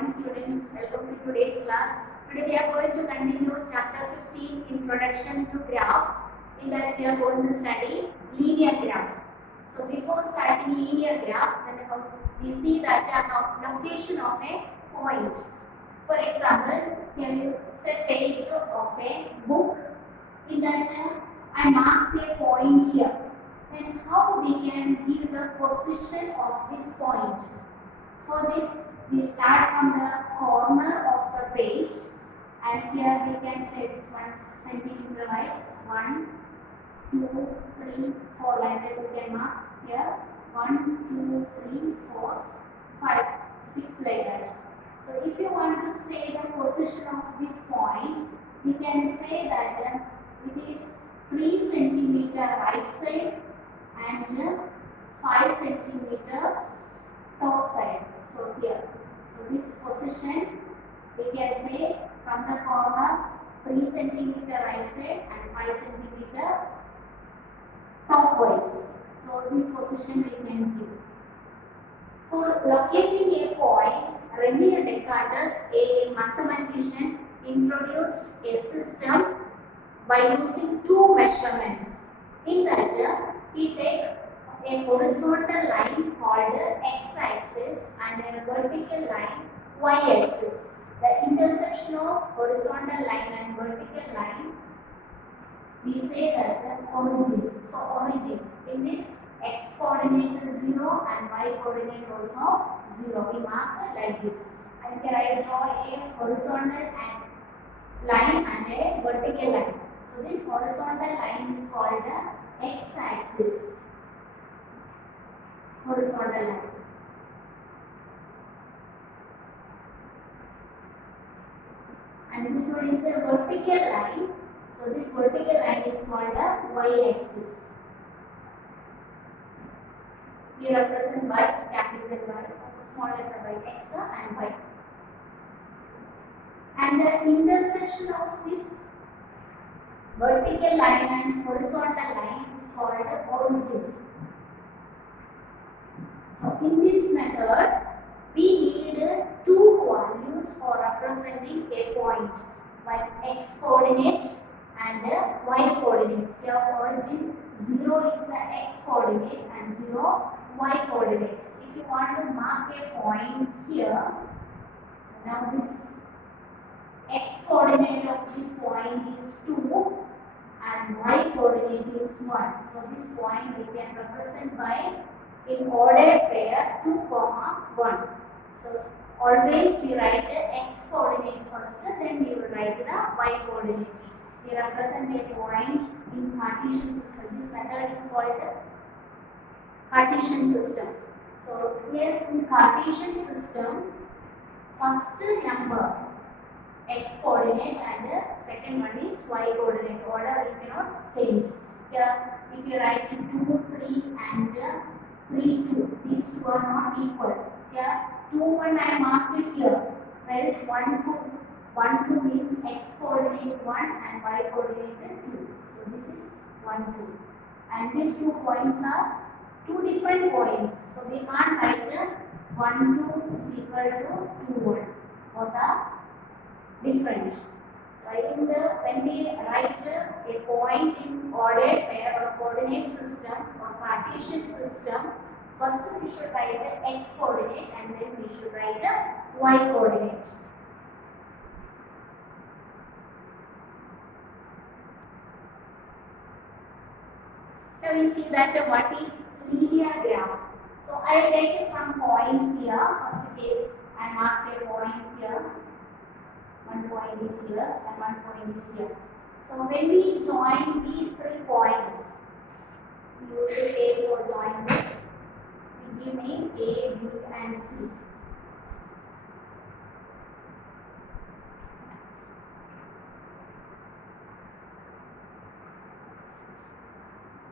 morning students, welcome to today's class. Today we are going to continue chapter 15, Introduction to Graph. In that we are going to study linear graph. So before starting linear graph, then we see that the notation of a point. For example, here you set page of a book. In that I mark a point here. Then how we can give the position of this point? For this, we start from the corner of the page, and here we can say this 1 centimeter wise 1, 2, 3, 4 like that we can mark here 1, 2, 3, 4, 5, 6 like that. So if you want to say the position of this point, we can say that it is 3 centimeter right side and 5 centimeter top side. So here, so this position we can say from the corner 3 centimeter right side and 5 centimeter top wise. So this position we can give. For locating a point, Rene Descartes, a mathematician, introduced a system by using two measurements. In that, he takes a horizontal line called x-axis and a vertical line y-axis. The intersection of horizontal line and vertical line, we say that the origin. So origin in this x coordinate is 0 and y coordinate also 0. We mark like this. And here I draw a horizontal line and a vertical line. So this horizontal line is called the x-axis. Horizontal line. And this one is a vertical line. So this vertical line is called the y-axis. We represent by capital Y, small letter y, x and y. And the intersection of this vertical line and horizontal line is called the origin. So in this method, we need two values for representing a point, like x coordinate and y coordinate. Here origin 0 is the x coordinate and 0 y coordinate. If you want to mark a point here, now this x coordinate of this point is 2 and y coordinate is 1. So this point we can represent by in ordered pair 2, 1. So always we write the x coordinate first, then we will write the y coordinate. We represent a point in Cartesian system. This method is called Cartesian system. So here in Cartesian system, first number x coordinate and second one is y coordinate. Order we cannot change. Here if you write 2, 3 and 3, 2, these two are not equal. Here 2, 1 I marked it here. Whereas 1, 2. 1, 2 means x coordinate 1 and y coordinate 2. So this is 1, 2. And these 2 points are two different points. So we can't write 1, 2 is equal to 2, 1. Both are different. So when we write a point in ordered pair or coordinate system or Cartesian system, first we should write the x coordinate and then we should write the y coordinate. Now we see that what is linear graph. So I will take some points here. First case I mark a point here. One point is here and one point is here. So when we join these 3 points, we use the A for join this. We give name A, B and C.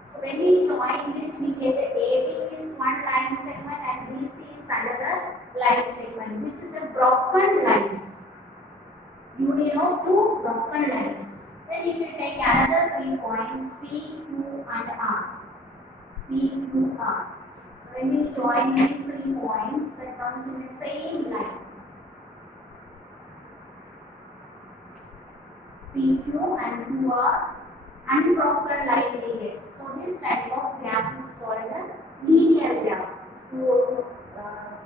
So when we join this, we get the AB is one line segment and BC is another line segment. This is a broken lines. Union of 2 broken lines. Then if you take another 3 points, P, Q and R. P, Q, R. So when we join these 3 points, that comes in the same line. PQ and Q are unbroken line needed. So this type of graph is called a linear graph.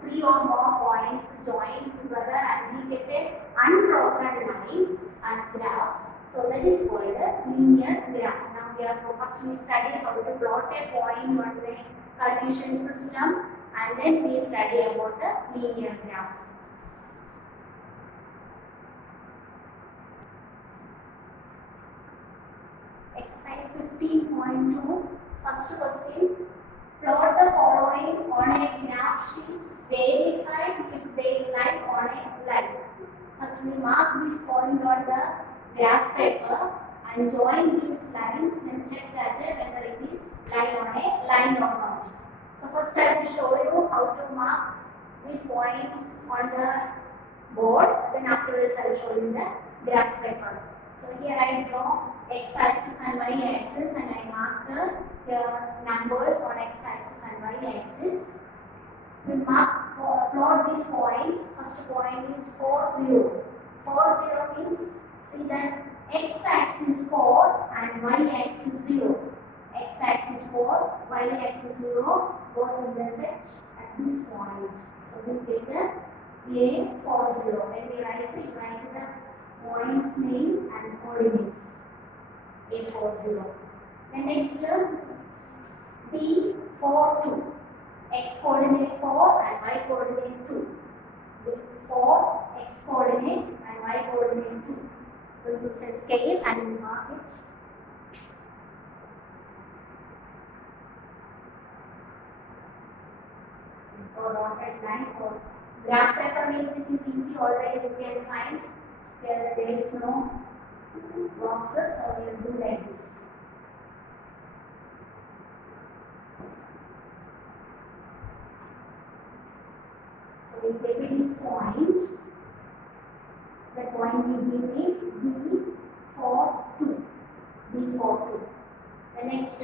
Three or more points join together and we get a unbroken line as graph. So that is called a linear graph. Now we are first we study how to plot a point on the Cartesian system, and then we study about the linear graph. Exercise 15.2. First question. Plot the following on a graph sheet. Verify if they lie on a line. First we mark this point on the graph paper and join these lines and check that whether it is lie on a line or not. So first I will show you how to mark these points on the board. Then afterwards I will show you the graph paper. So here I draw x-axis and y-axis and I mark the numbers on x-axis and y-axis. We plot these points. First point is 4, 0. 4, 0 means, see that x-axis 4 and y-axis 0. X-axis 4, y-axis 0, both intersect at this point. So we get the A40. When we write this, write the point's name and coordinates. A40. The next B42. X coordinate 4 and y coordinate 2. B4, x coordinate and y coordinate 2. We use a scale and we mark it. For dotted line for graph paper means it is easy, already you can find. Here there is no boxes, so we will do like this. So we take this point, the point we give it B42. B42. The next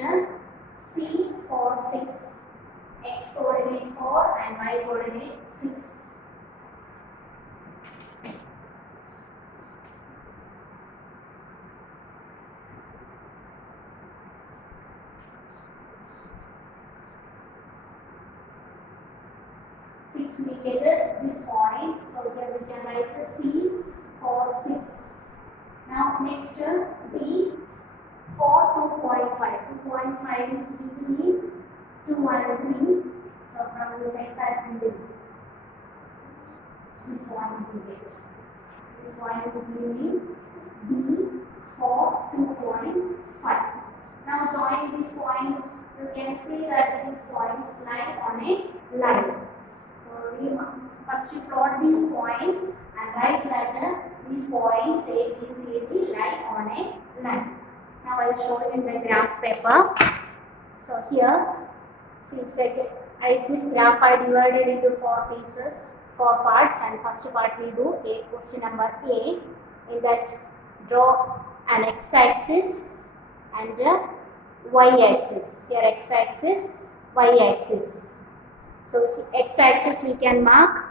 C46. X coordinate 4 and y coordinate 6. We get this point, so here we can write the C for 6. Now next B for 2.5. 2.5 is between 2 and 3. So from this exactly this point we get. This point will be B for 2.5. Now join these points. You can see that these points lie on a line. First you plot these points and write that these points A, B, C, D lie on a line. Now I will show you in the graph paper. So here, see it's like this graph I divided into 4 pieces, 4 parts, and first part we do a question number A. In that draw an x-axis and a y-axis. Here x-axis, y-axis. So x-axis we can mark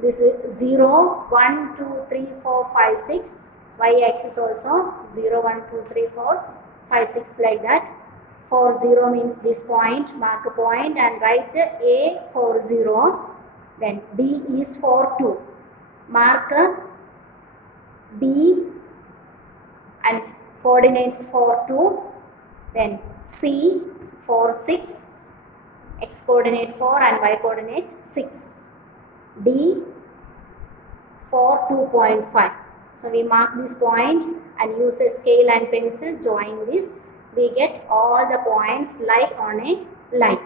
this is 0, 1, 2, 3, 4, 5, 6. Y-axis also 0, 1, 2, 3, 4, 5, 6 like that. 4, 0 means this point, mark a point and write A40. Then B is 4, 2. Mark B and coordinates 4, 2. Then C 4, 6. X coordinate 4 and y coordinate 6. D for 2.5. So we mark this point and use a scale and pencil, join this. We get all the points lie on a line.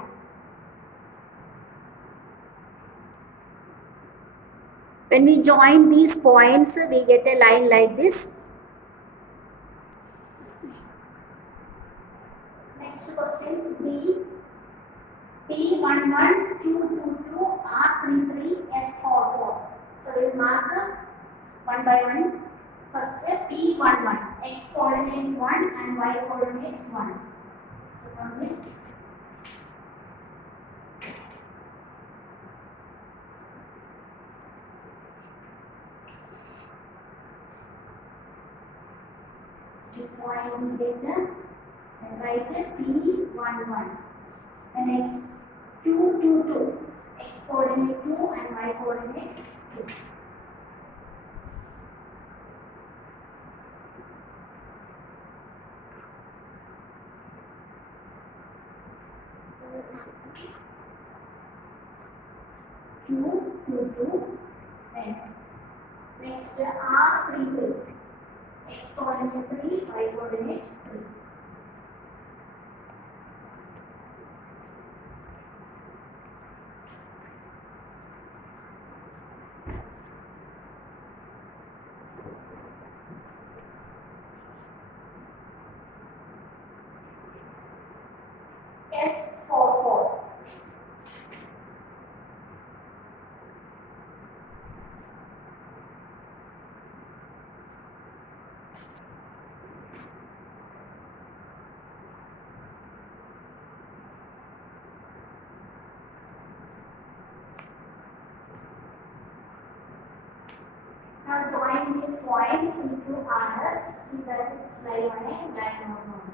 When we join these points, we get a line like this. Next question B. P11, Q22, R33, S44. So we will mark one by one. First P11, X coordinate 1 and Y coordinate 1. So from this, this point we get and write P11. And next 2, 2, 2. X coordinate 2 and y coordinate 2. Q, 2, 2, and next R, 3, 3. X coordinate 3, y coordinate 3. S, 4, 4. Now join these points into RS. See that it's lie on a line or not.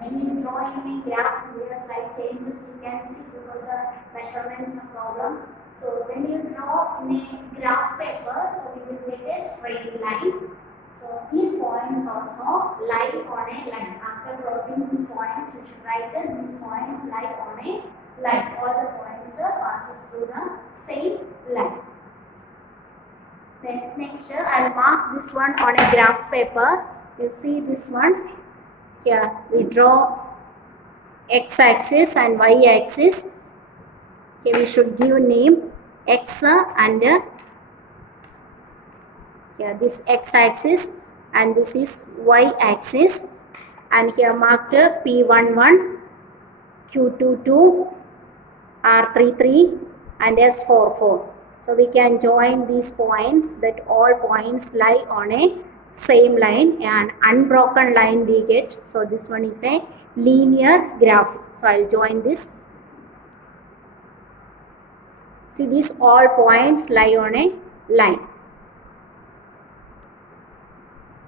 When you draw any graph here, slight changes we can see because the measurements are problem. So when you draw in a graph paper, so we will get a straight line. So these points also lie on a line. After plotting these points, you should write that these points lie on a line. All the points passes through the same line. Then next, I will mark this one on a graph paper. You see this one. Here we draw x-axis and y-axis. Here we should give name x and here this x-axis and this is y-axis, and here marked P11, Q22, R33 and S44. So we can join these points that all points lie on a same line and unbroken line we get. So this one is a linear graph. So I will join this. See, these all points lie on a line.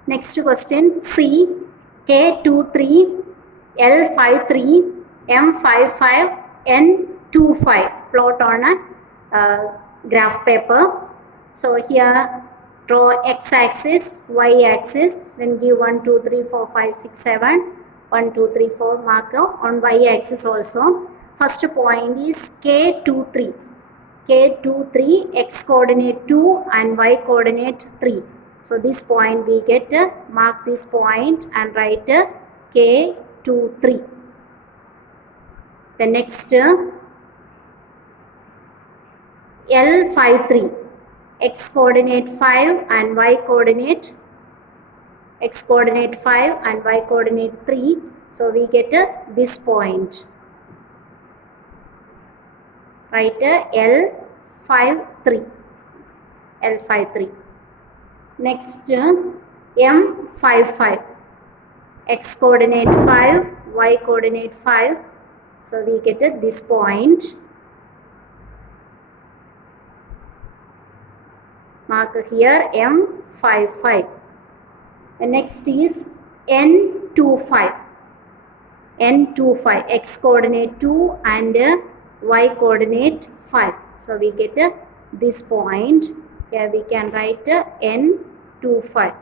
Next question, C, K23, L53, M55, N25. Plot on a graph paper. So here draw x-axis, y-axis, then give 1, 2, 3, 4, 5, 6, 7, 1, 2, 3, 4 marker on y-axis also. First point is K23. K23, x coordinate 2 and y coordinate 3. So this point we get, mark this point and write K23. The next L53, x coordinate 5 and y coordinate, x coordinate 5 and y coordinate 3. So we get this point. Write L53. L53. Next M55. X coordinate 5, y coordinate 5. So we get this point. Mark here M55. The next is N25. N25. X coordinate 2 and y coordinate 5. So we get this point. Here we can write N25.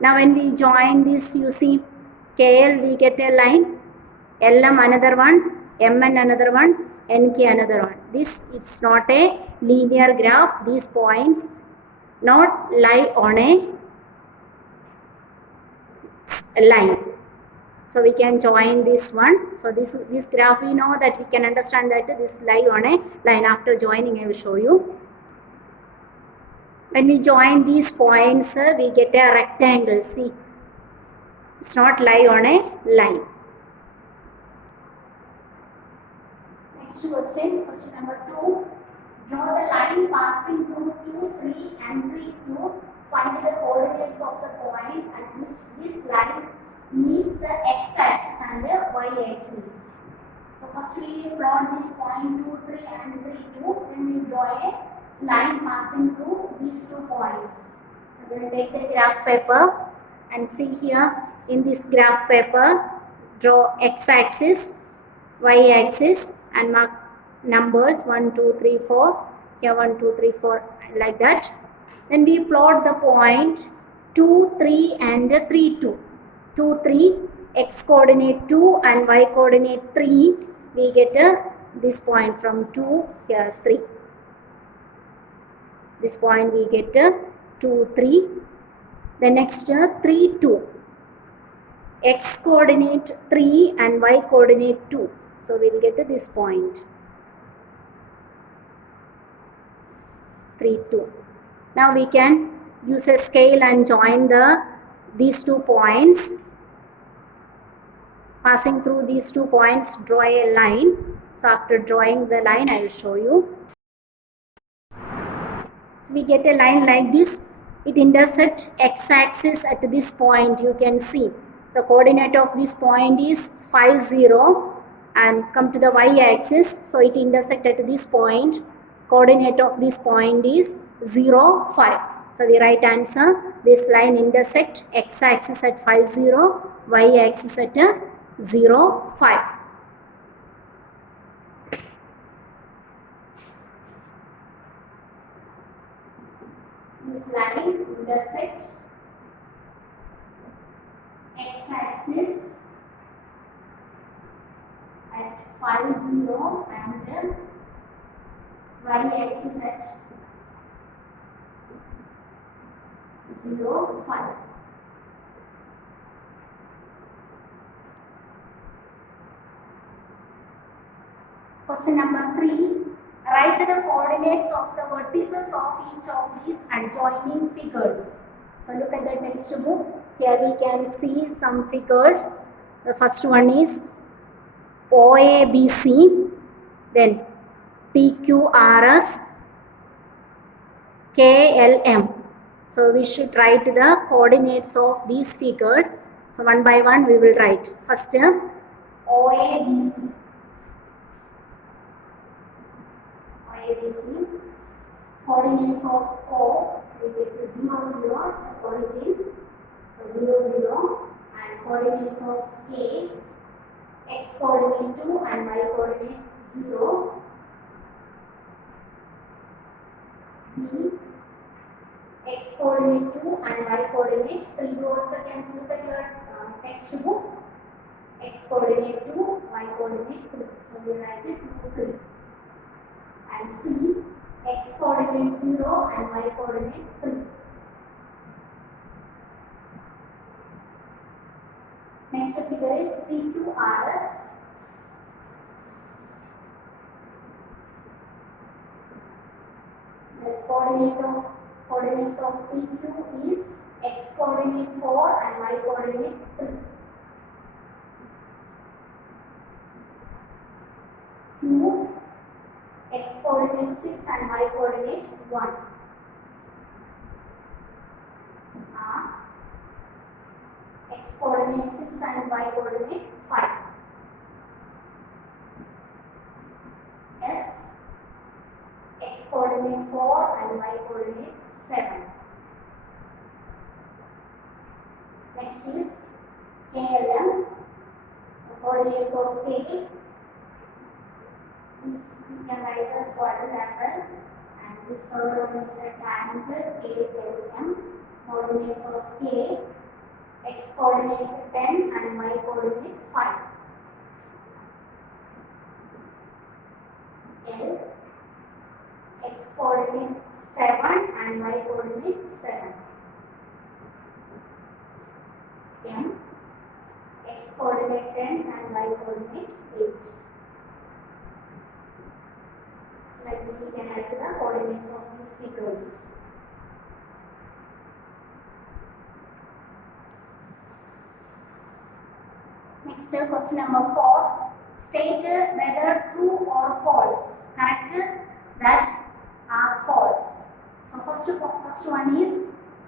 Now when we join this, you see KL we get a line, LM another one, MN another one, NK another one. This it's not a linear graph. These points not lie on a line. So we can join this one. So this graph we know that we can understand that this lie on a line. After joining I will show you. When we join these points we get a rectangle. See, it's not lie on a line. Next question, question number 2. Draw the line passing through 2, 3 and 3 to find the coordinates of the point at which this line meets the x-axis and the y-axis. So first we plot this point 2, 3 and 3, 2. Then we draw a line passing through these 2 points. So we will take the graph paper and see here in this graph paper, draw x-axis, y-axis and mark numbers 1, 2, 3, 4. Here 1, 2, 3, 4 like that. Then we plot the point 2, 3 and 3, 2. 2, 3, x coordinate 2 and y coordinate 3. We get this point from 2, here 3. This point we get 2, 3. The next 3, 2. X coordinate 3 and y coordinate 2. So we will get this point. 3, 2. Now we can use a scale and join these 2 points. Passing through these 2 points, draw a line. So after drawing the line, I will show you. So we get a line like this. It intersects x-axis at this point, you can see. The coordinate of this point is 5, 0 and come to the y-axis. So it intersects at this point. Coordinate of this point is 0, 5. So the right answer, this line intersects x-axis at 5, 0, y-axis at 0, 5. This line intersects x-axis at 5, 0 and y-axis at 0, 5. Question number 3. Write the coordinates of the vertices of each of these adjoining figures. So look at the textbook. Here we can see some figures. The first one is OABC, then PQRS, KLM. So we should write the coordinates of these figures. So one by one we will write. First OABC. OABC. Coordinates of O, we get 0, 0, it's origin. So 0, 0. And coordinates of K, x coordinate 2 and y coordinate 0. B, x coordinate 2 and y coordinate 3. You also can look at your textbook. X coordinate 2, y coordinate 3. So we write it 2, 3. And C, x coordinate 0 and y coordinate 3. Next figure is PQRS. The coordinates of PQ is x coordinate 4 and y coordinate 3. Q, x coordinate 6 and y coordinate 1. R, x coordinate 6 and y coordinate 5. S, x coordinate 4 and y coordinate 7. Next is KLM. The coordinates of K is, we can write as quadrilateral, and this third one is a triangle KLM. Coordinates of K, x coordinate 10 and y coordinate 5. L, x coordinate 7 and y coordinate 7. M, x coordinate 10 and y coordinate 8. Like this, we can add to the coordinates of these figures. Next, question number 4. State whether true or false. Correct that are false. So first one is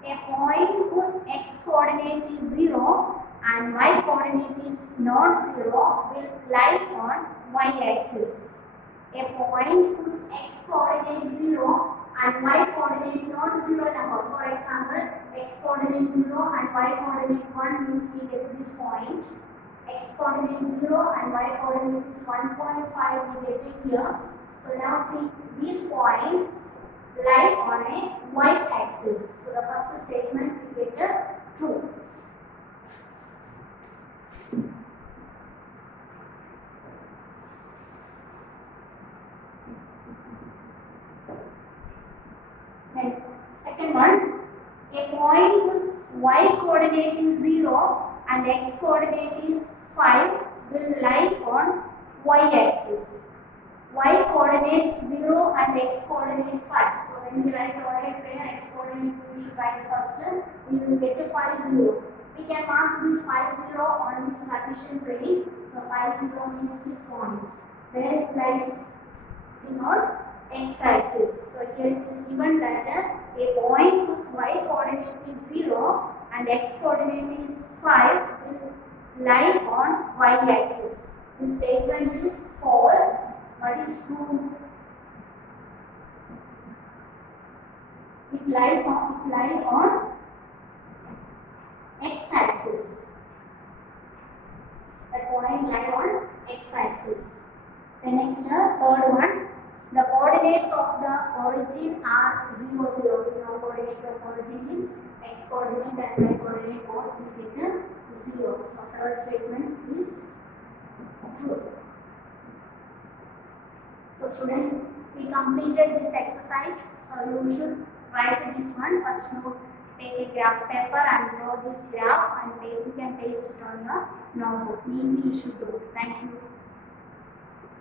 a point whose x coordinate is 0 and y coordinate is not 0 will lie on y axis. A point whose x coordinate is 0 and y coordinate not 0 number. For example, x coordinate 0 and y coordinate 1 means we get to this point. X coordinate 0 and y coordinate is 1.5, we get it here. So now see, these points lie on a y-axis. So the first statement we get a true. Then second one, a point whose y coordinate is 0 and x coordinate is 5 will lie on y-axis. Y coordinate 0 and x coordinate 5. So when we write coordinate where x coordinate we should write first, we will get a 5 0. We can mark this 5 0 on this Cartesian plane. So 5 0 means this point. Where it lies is on x axis. So here it is given that a point whose y coordinate is 0 and x coordinate is 5 will lie on y axis. This statement is false. What is true? It lies on x axis. The point lie on x axis. The next third one, the coordinates of the origin are 0 0. We know coordinate of origin is x coordinate and y coordinate both we get 0. So third statement is true. So student, we completed this exercise. So you should write this one. First you take a graph paper and draw this graph and you can paste it on your notebook. Neatly you should do. Thank you.